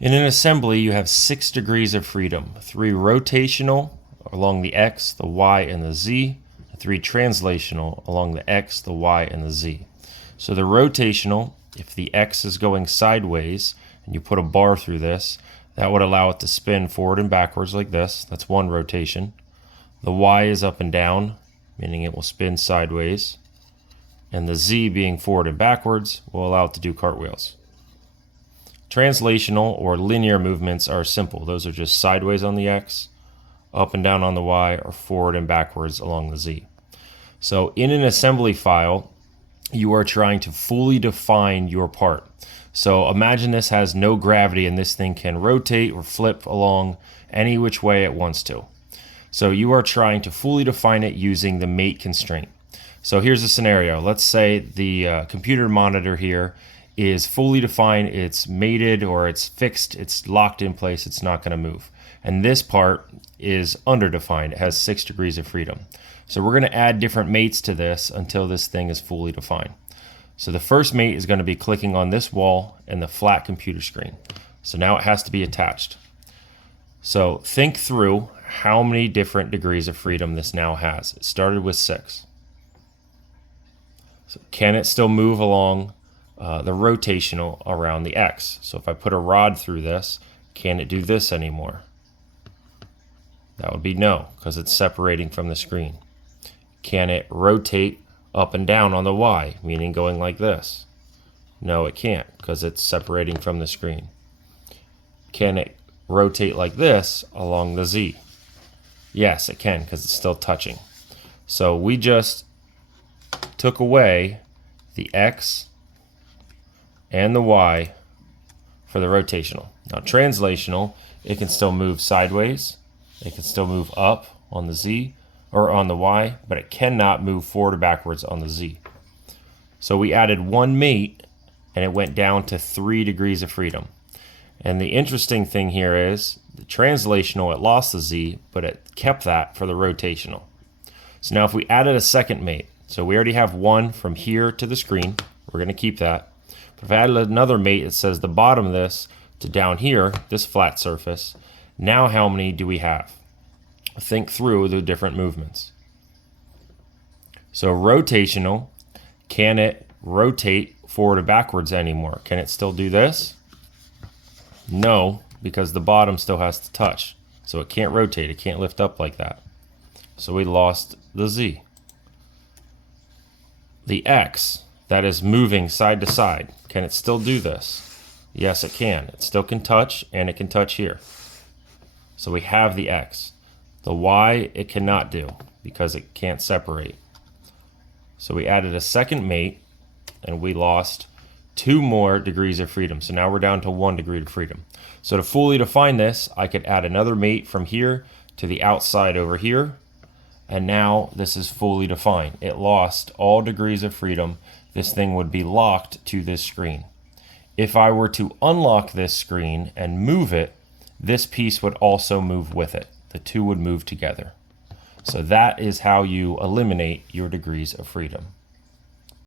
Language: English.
In an assembly, you have 6 degrees of freedom, 3 rotational along the X, the Y, and the Z, and 3 translational along the X, the Y, and the Z. So the rotational, if the X is going sideways and you put a bar through this, that would allow it to spin forward and backwards like this. That's one rotation. The Y is up and down, meaning it will spin sideways. And the Z, being forward and backwards, will allow it to do cartwheels. Translational or linear movements are simple. Those are just sideways on the X, up and down on the Y, or forward and backwards along the Z. So in an assembly file, you are trying to fully define your part. So imagine this has no gravity and this thing can rotate or flip along any which way it wants to. So you are trying to fully define it using the mate constraint. So here's a scenario. Let's say the computer monitor here is fully defined, it's mated or it's fixed, it's locked in place, it's not going to move. And this part is underdefined, it has 6 degrees of freedom. So we're going to add different mates to this until this thing is fully defined. So the first mate is going to be clicking on this wall and the flat computer screen. So now it has to be attached. So think through how many different degrees of freedom this now has. It started with 6. So can it still move along the rotational around the X? So if I put a rod through this, can it do this anymore? That would be no, because it's separating from the screen. Can it rotate up and down on the Y, meaning going like this? No, it can't, because it's separating from the screen. Can it rotate like this along the Z? Yes, it can, because it's still touching. So we just took away the X and the Y for the rotational. Now translational, it can still move sideways, it can still move up on the Z or on the Y, but it cannot move forward or backwards on the Z. So we added one mate and it went down to 3 degrees of freedom. And the interesting thing here is the translational, it lost the Z, but it kept that for the rotational. So now if we added a second mate, so we already have one from here to the screen, we're going to keep that. But if I added another mate that says the bottom of this to down here, this flat surface, now how many do we have? Think through the different movements. So rotational, can it rotate forward or backwards anymore? Can it still do this? No, because the bottom still has to touch. So it can't rotate, it can't lift up like that. So we lost the Z. The X, that is moving side to side, can it still do this? Yes, it can. It still can touch, and it can touch here. So we have the X. The Y, it cannot do, because it can't separate. So we added a second mate, and we lost 2 more degrees of freedom. So now we're down to 1 degree of freedom. So to fully define this, I could add another mate from here to the outside over here, and now this is fully defined. It lost all degrees of freedom. This thing would be locked to this screen. If I were to unlock this screen and move it, this piece would also move with it. The two would move together. So that is how you eliminate your degrees of freedom.